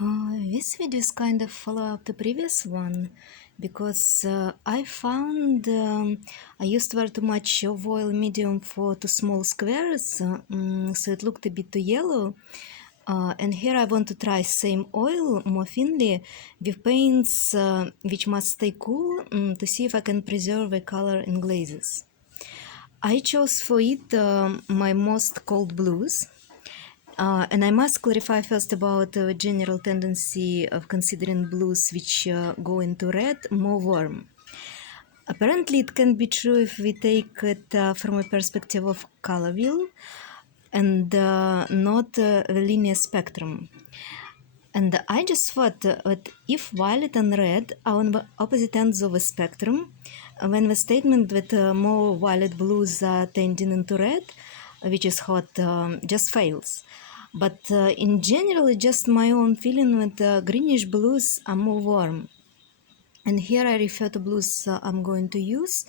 This video is kind of follow-up to previous one because I found I used way too much of oil medium for two small squares, so it looked a bit too yellow. And here I want to try same oil more thinly with paints which must stay cool to see if I can preserve the color in glazes. I chose for it my most cold blues. And I must clarify first about the general tendency of considering blues which go into red more warm. Apparently, it can be true if we take it from a perspective of color wheel and not the linear spectrum. And I just thought that if violet and red are on the opposite ends of a spectrum, when the statement that more violet blues are tending into red, which is hot, just fails. But in general, it's just my own feeling that greenish blues are more warm. And here I refer to blues I'm going to use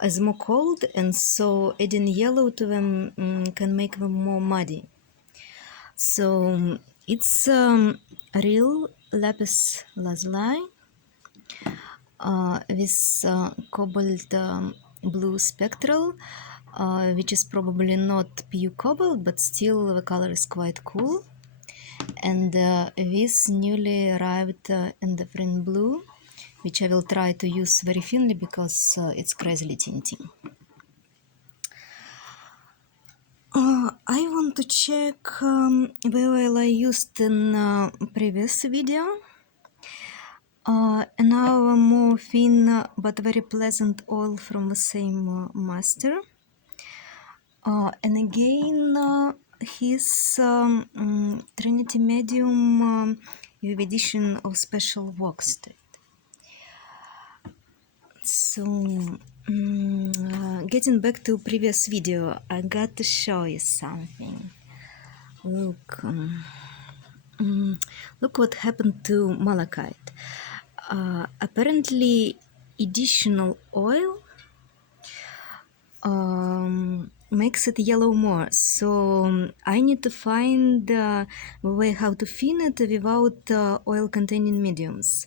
as more cold, and so adding yellow to them can make them more muddy. So it's real Lapis Lazuli with cobalt blue spectral, which is probably not pure cobalt, but still the color is quite cool. And this newly arrived indathrene blue, which I will try to use very thinly because it's crazily tinting. I want to check the oil I used in previous video. And now a more thin but very pleasant oil from the same master. And again, his Trinity Medium with addition of special wax to it. So, getting back to previous video, I got to show you something. Look, look what happened to malachite. Apparently, additional oil makes it yellow more. So I need to find a way how to thin it without oil-containing mediums.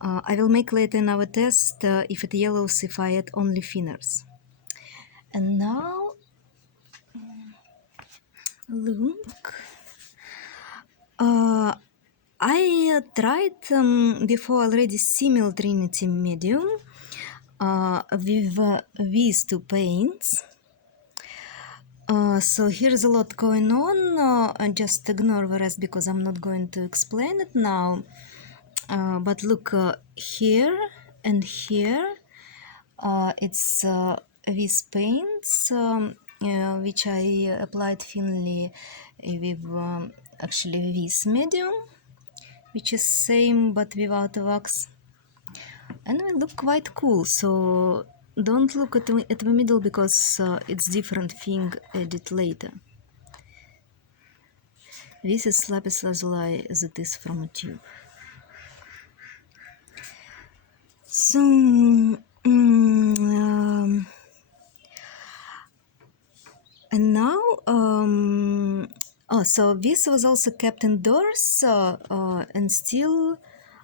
I will make later in our test if it yellows if I add only thinners. And now, look. I tried before already similar Trinity medium with these two paints. So here's a lot going on. Just ignore the rest because I'm not going to explain it now. But look, here and here, it's these paints which I applied thinly with actually this medium, which is same but without wax, and they look quite cool. So don't look at the middle because it's different thing added later. This is Lapis Lazuli as it is from a tube. So and now so this was also kept indoors and still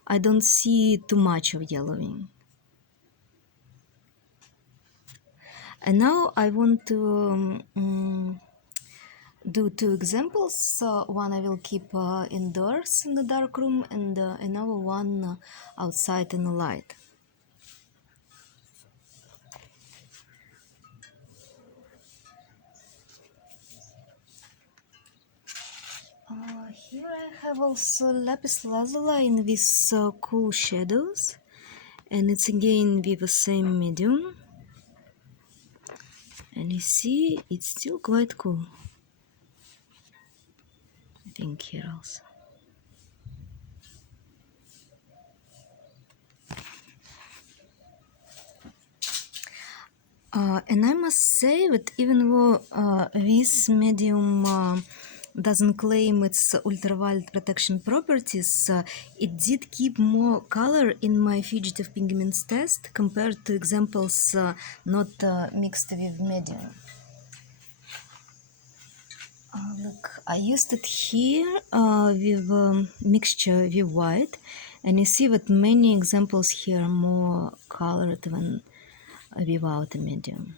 I don't see too much of yellowing. And now I want to do two examples. One I will keep indoors in the dark room, and another one outside in the light. Here I have also Lapis Lazuli in these cool shadows, and it's again with the same medium. And you see, it's still quite cool. I think here also. And I must say that even though this medium doesn't claim its ultraviolet protection properties, it did keep more color in my fugitive pigments test compared to examples not mixed with medium. Look, I used it here with mixture with white, and you see that many examples here are more colored than without a medium.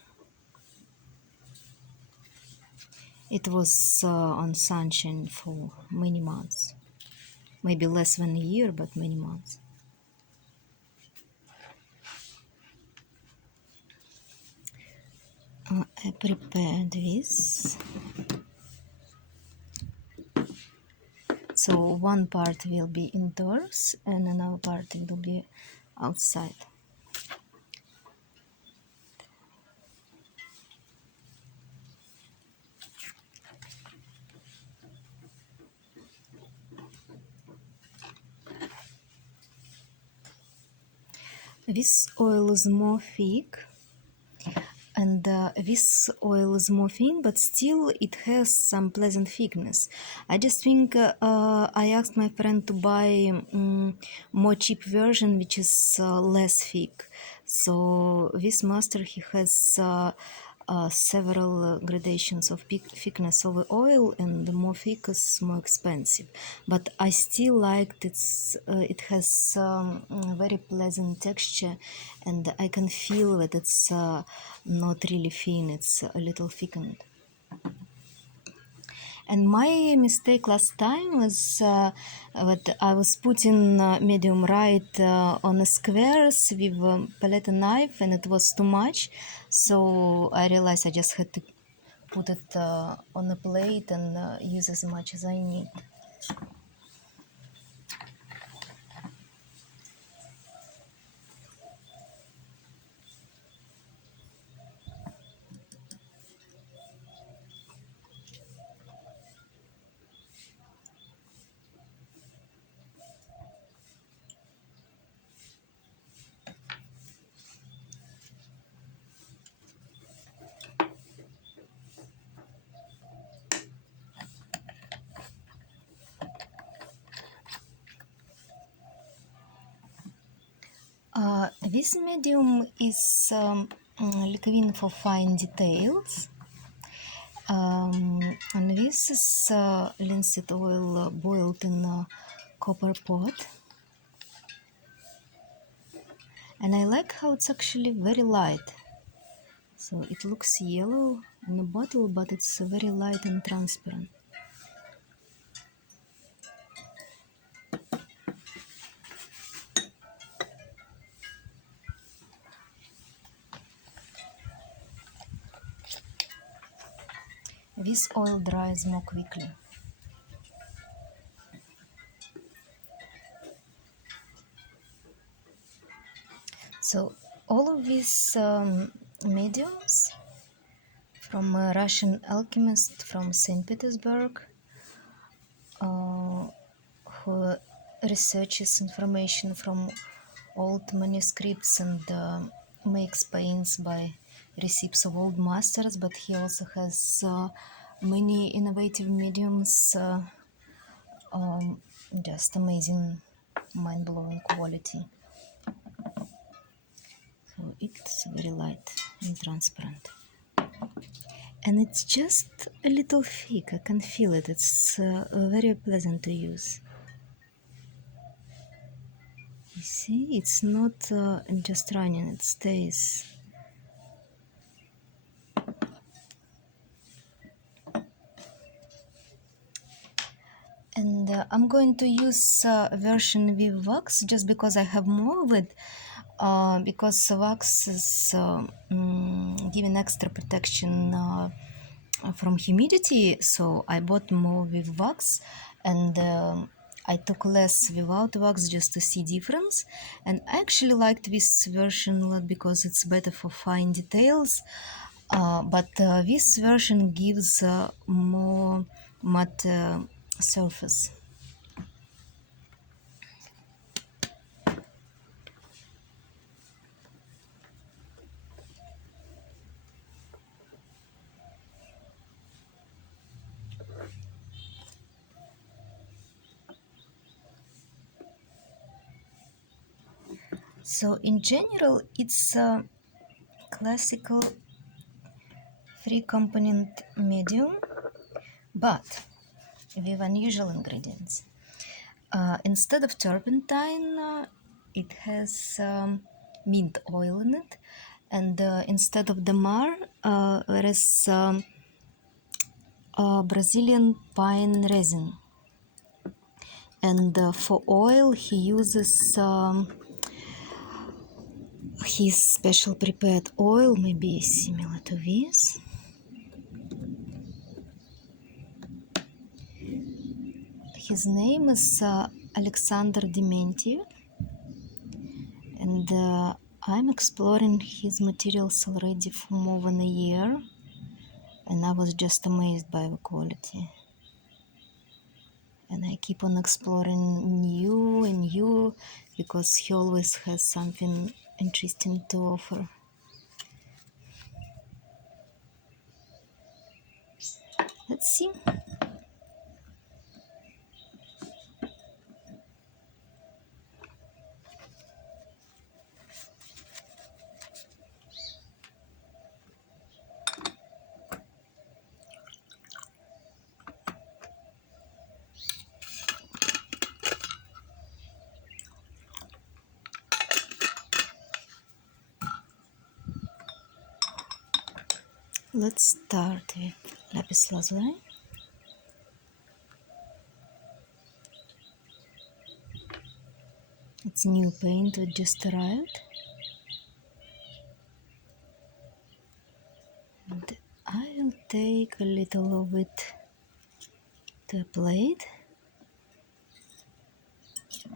It was on sunshine for many months, maybe less than a year, but many months. I prepared this. So one part will be indoors and another part will be outside. This oil is more thick, and this oil is more thin, but still it has some pleasant thickness. I just think I asked my friend to buy more cheap version, which is less thick. So this master, he has several gradations of thickness of the oil, and the more thick is more expensive. But I still liked it has very pleasant texture, and I can feel that it's not really thin, it's a little thickened. And my mistake last time was that I was putting medium right on the squares with a palette knife, and it was too much. So I realized I just had to put it on a plate and use as much as I need. This medium is liquid for fine details. And this is linseed oil boiled in a copper pot. And I like how it's actually very light. So it looks yellow in the bottle, but it's very light and transparent. This oil dries more quickly. So all of these mediums from a Russian alchemist from St. Petersburg who researches information from old manuscripts and makes paints by recipes of old masters, but he also has many innovative mediums, just amazing, mind-blowing quality. So it's very light and transparent. And it's just a little thick, I can feel it. It's very pleasant to use. You see, it's not just running, it stays. And I'm going to use a version with wax just because I have more of it, because wax is giving extra protection from humidity, so I bought more with wax, and I took less without wax just to see difference. And I actually liked this version a lot because it's better for fine details, but this version gives more matte surface. So in general, it's a classical three-component medium but with unusual ingredients. Instead of turpentine, it has mint oil in it, and instead of damar, there is Brazilian pine resin. And for oil, he uses his special prepared oil, maybe similar to this. His name is Alexandr Dementiev, and I'm exploring his materials already for more than a year, and I was just amazed by the quality. And I keep on exploring new and new because he always has something interesting to offer. Let's see. Let's start with Lapis Lazuli. It's new paint that just arrived. And I will take a little of it to a plate.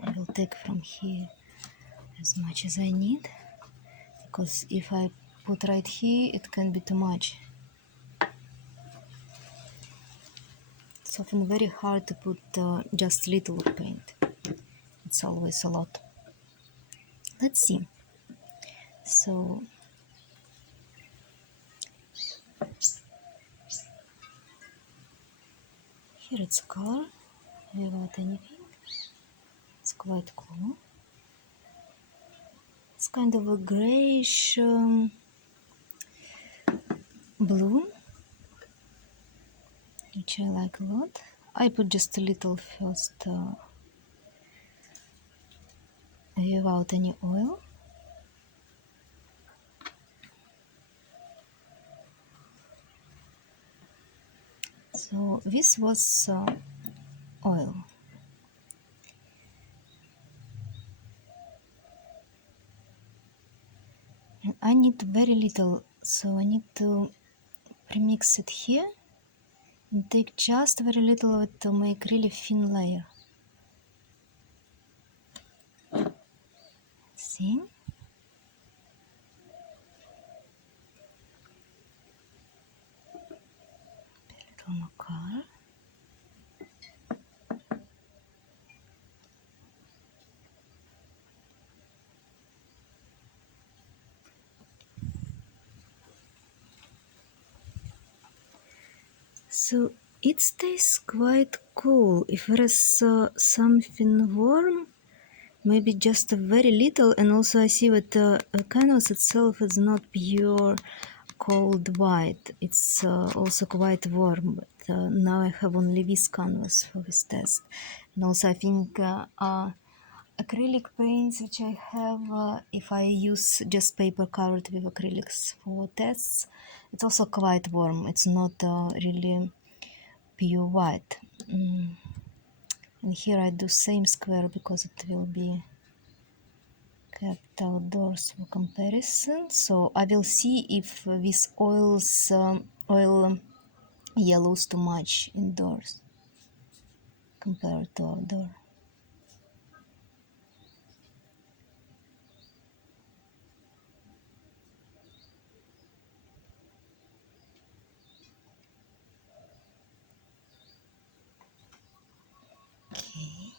I will take from here as much as I need, because if I put right here, it can be too much. It's often very hard to put just little paint. It's always a lot. Let's see. So here it's color without anything. It's quite cool. It's kind of a grayish blue, which I like a lot. I put just a little first without any oil. So this was oil. And I need very little, so I need to premix it here and take just very little of it to make really thin layer. See? A little more color. So it stays quite cool. If there is something warm, maybe just a very little. And also I see that the canvas itself is not pure cold white. It's also quite warm. But now I have only this canvas for this test. And also I think acrylic paints which I have, if I use just paper covered with acrylics for tests, it's also quite warm. It's not really pure white. And here I do same square because it will be kept outdoors for comparison. So I will see if this oil yellows too much indoors compared to outdoor. Okay.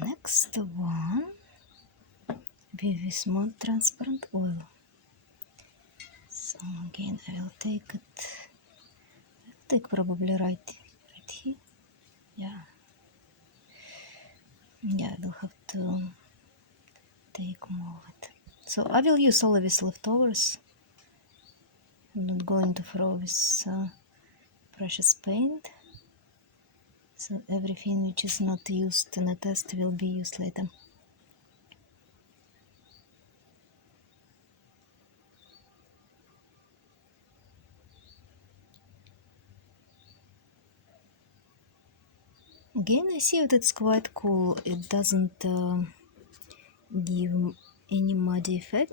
Next one with this more transparent oil. So again I will take it. I'll take probably right here. Yeah. Yeah, I will have to take more of it. So I will use all of these leftovers. I'm not going to throw this precious paint. So everything which is not used in a test will be used later. Again, I see that it's quite cool. It doesn't give any muddy effect.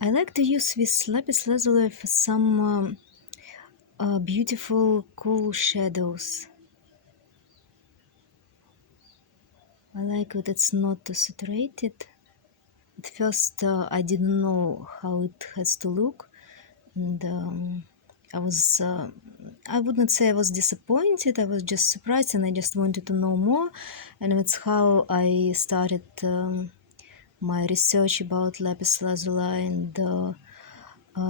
I like to use this Lapis Lazuli for some beautiful, cool shadows. I like that it's not too saturated. At first, I didn't know how it has to look, and I wouldn't say I was disappointed. I was just surprised, and I just wanted to know more, and that's how I started my research about Lapis Lazuli and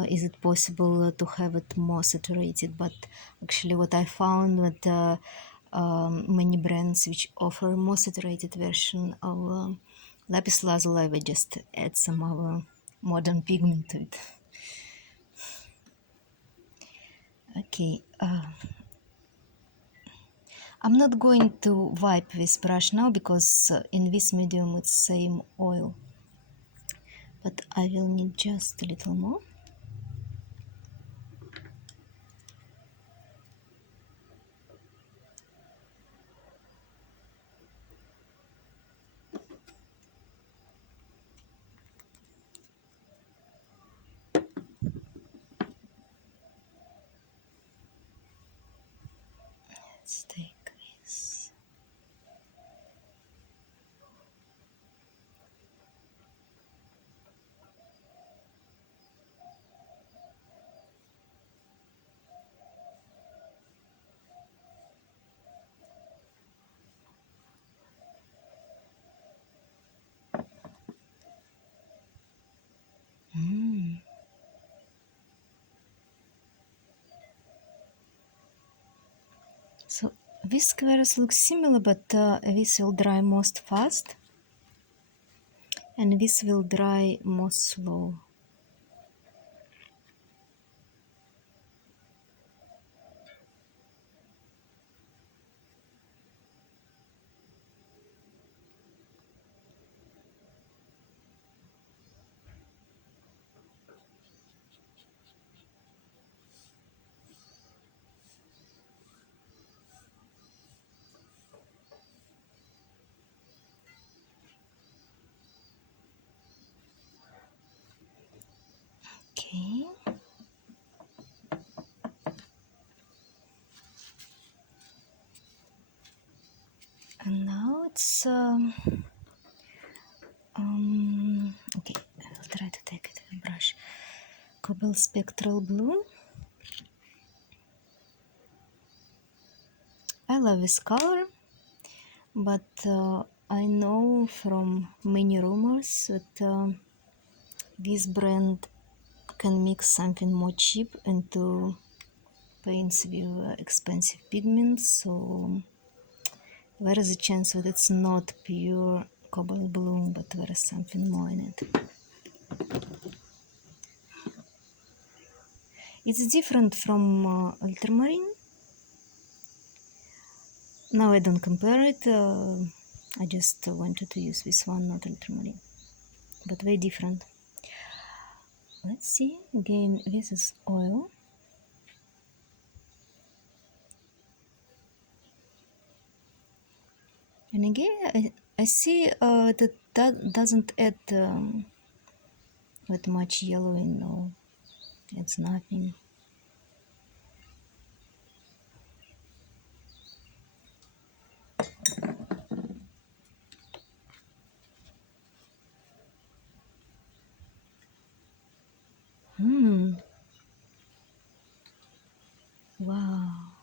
is it possible to have it more saturated. But actually what I found that many brands which offer more saturated version of Lapis Lazuli, they just add some other modern pigment to it. Okay, I'm not going to wipe this brush now because in this medium it's same oil, but I will need just a little more. Let's take this. So these squares look similar, but this will dry most fast and this will dry most slow. Okay. And now it's okay. I'll try to take it with a brush. Cobalt spectral blue. I love this color, but I know from many rumors that this brand can mix something more cheap into paints with expensive pigments, so there is a chance that it's not pure cobalt blue, but there is something more in it. It's different from ultramarine. Now I don't compare it. I just wanted to use this one, not ultramarine, but very different. Let's see. Again, this is oil. And again, I see that doesn't add that much yellowing. No, it's nothing. Wow.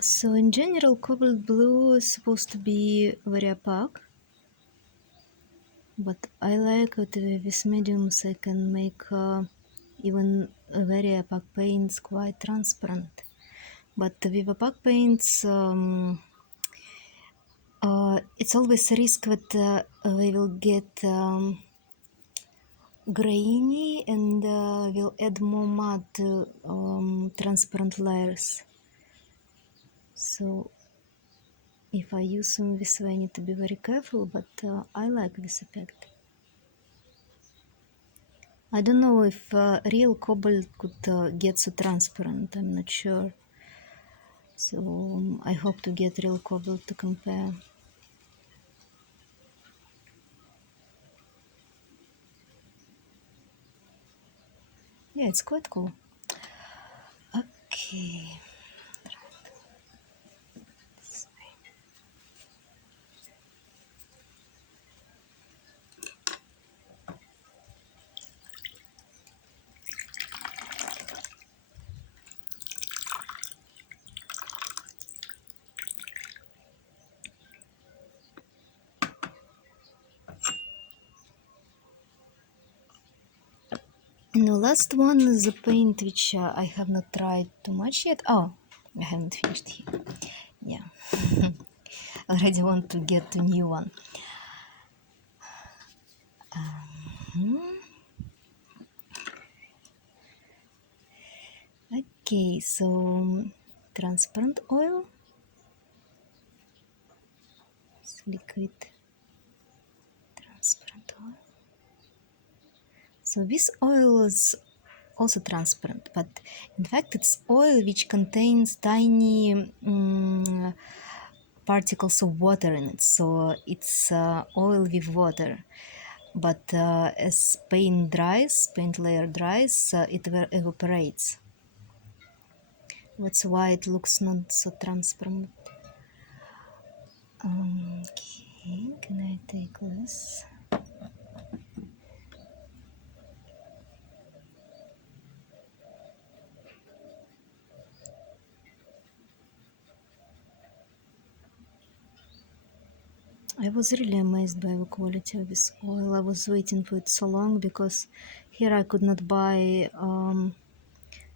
So in general, cobalt blue is supposed to be very opaque, but I like it with these mediums. I can make even very opaque paints quite transparent. But with opaque paints, it's always a risk that we will get grainy and will add more mud to transparent layers. So if I use them this way, I need to be very careful, but I like this effect. I don't know if real cobalt could get so transparent, I'm not sure. So I hope to get real cobalt to compare. Yeah, it's quite cool. Okay. And the last one is a paint which I have not tried too much yet. Oh, I haven't finished here. Yeah. Already want to get a new one. Okay, so transparent oil, it's liquid transparent oil. So this oil is also transparent, but in fact it's oil which contains tiny particles of water in it. So it's oil with water. But as paint layer dries, it evaporates. That's why it looks not so transparent. Okay, can I take this? I was really amazed by the quality of this oil. I was waiting for it so long because here I could not buy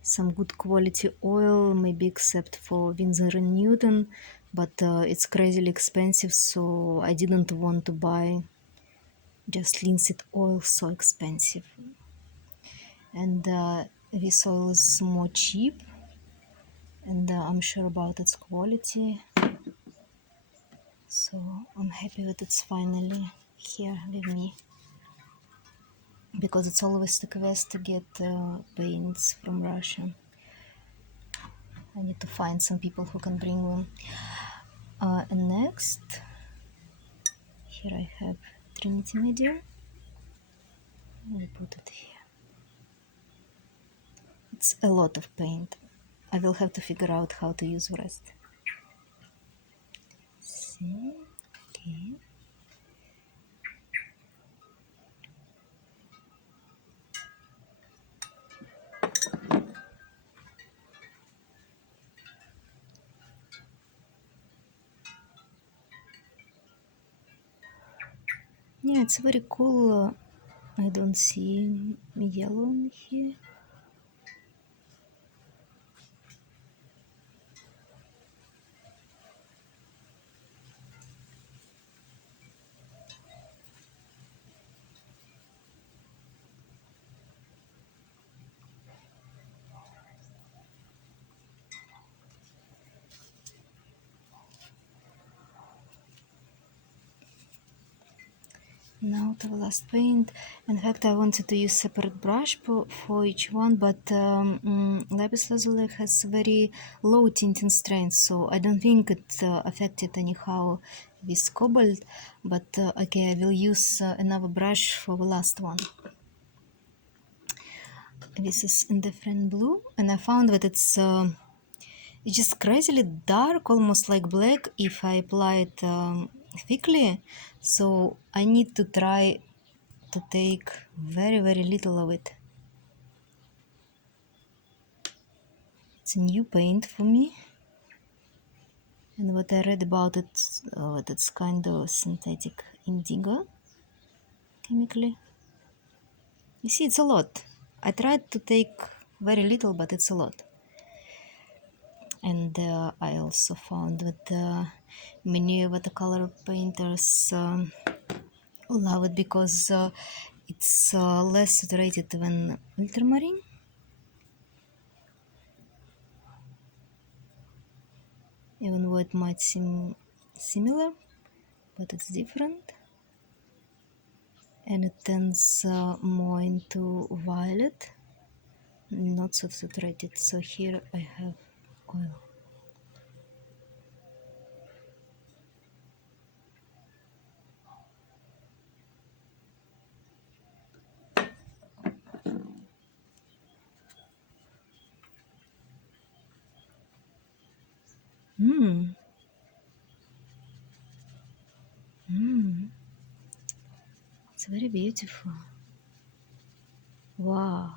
some good quality oil, maybe except for Winsor and Newton, but it's crazily expensive, so I didn't want to buy just linseed oil, so expensive. And this oil is more cheap, and I'm sure about its quality, so I'm happy that it's finally here with me, because it's always the quest to get paints from Russia. I need to find some people who can bring them. And next, here I have Trinity Media. I put it here. It's a lot of paint. I will have to figure out how to use the rest. See? Okay. Yeah, it's very cool. I don't see yellow in here. Now to the last paint. In fact, I wanted to use separate brush for each one, but Lapis Lazuli has very low tinting strength, so I don't think it affected anyhow with cobalt. But okay, I will use another brush for the last one. This is indathrene blue, and I found that it's just crazily dark, almost like black, if I apply it thickly. So I need to try to take very, very little of it. It's a new paint for me, and what I read about it, it's kind of synthetic indigo chemically. You see, it's a lot. I tried to take very little, but it's a lot. And I also found that many watercolor painters love it because it's less saturated than ultramarine. Even though it might seem similar, but it's different. And it tends more into violet, not so saturated. So here I have oil. Mm. Mm. It's very beautiful. Wow.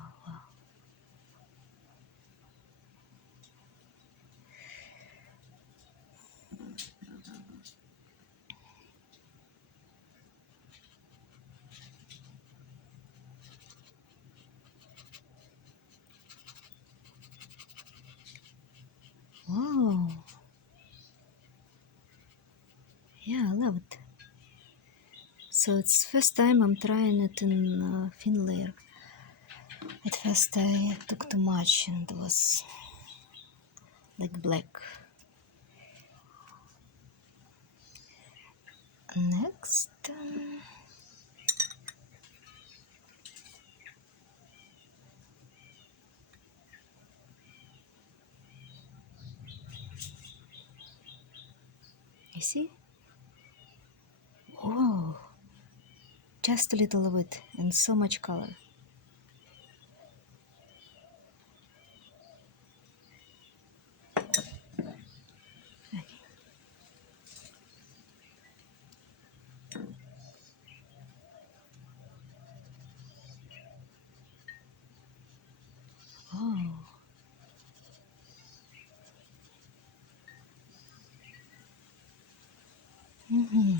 Wow. Yeah, I love it. So it's first time I'm trying it in thin layer. At first I took too much and it was like black. Next, you see? Oh, just a little of it and so much color. Okay. Oh. Mm-hmm.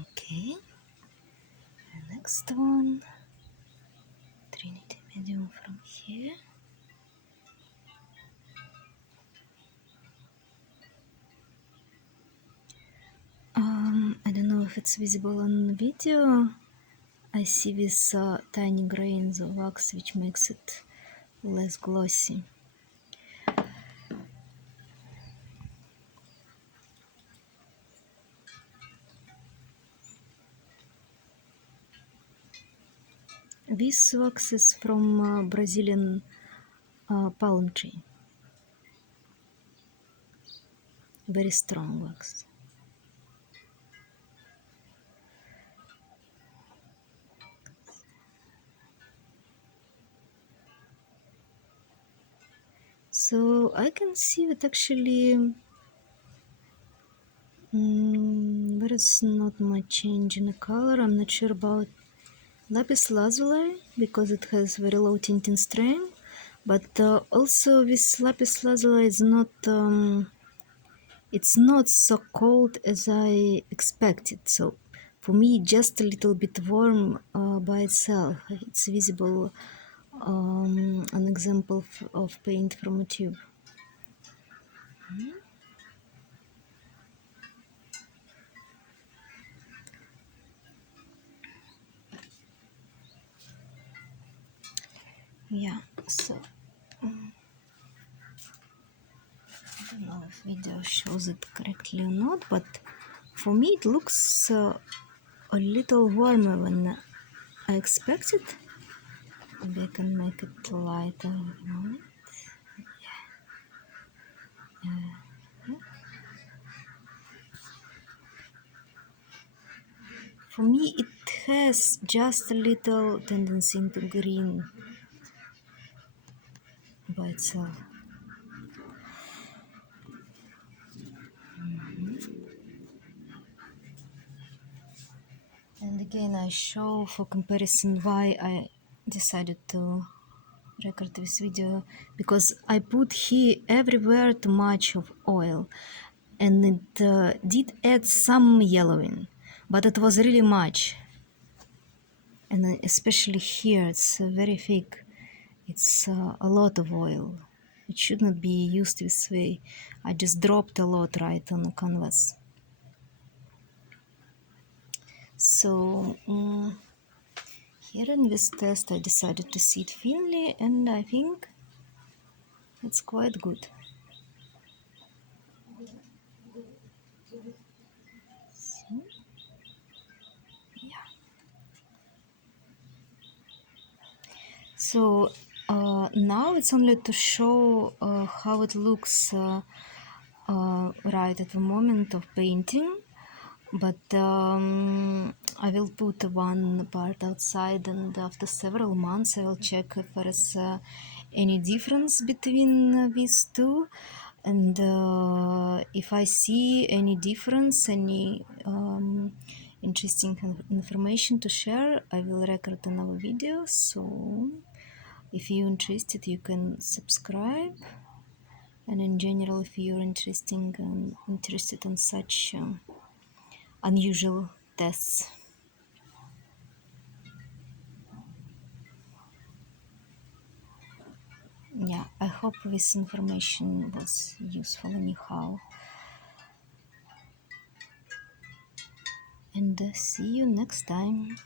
Okay. The next one, Trinity medium from here. I don't know if it's visible on video. I see these tiny grains of wax which makes it less glossy. This wax is from Brazilian palm tree. Very strong wax. So I can see that actually there is not much change in the color. I'm not sure about Lapis Lazuli because it has very low tinting strength, but also this Lapis Lazuli is not it's not so cold as I expected. So for me, just a little bit warm by itself. It's visible an example of paint from a tube. Yeah, so I don't know if video shows it correctly or not, but for me it looks a little warmer than I expected. Maybe I can make it lighter. For me, it has just a little tendency into green by itself. And again, I show for comparison why I decided to record this video, because I put here everywhere too much of oil. and it did add some yellowing, but it was really much. And especially here, it's very thick. It's a lot of oil. It should not be used this way. I just dropped a lot right on the canvas. So here in this test I decided to see it thinly, and I think it's quite good. So, yeah. So now it's only to show how it looks right at the moment of painting. But I will put one part outside, and after several months I will check if there is any difference between these two. And if I see any difference, any interesting information to share, I will record another video. So if you're interested, you can subscribe. And in general, if you're interested in such unusual tests. Yeah, I hope this information was useful anyhow. And see you next time.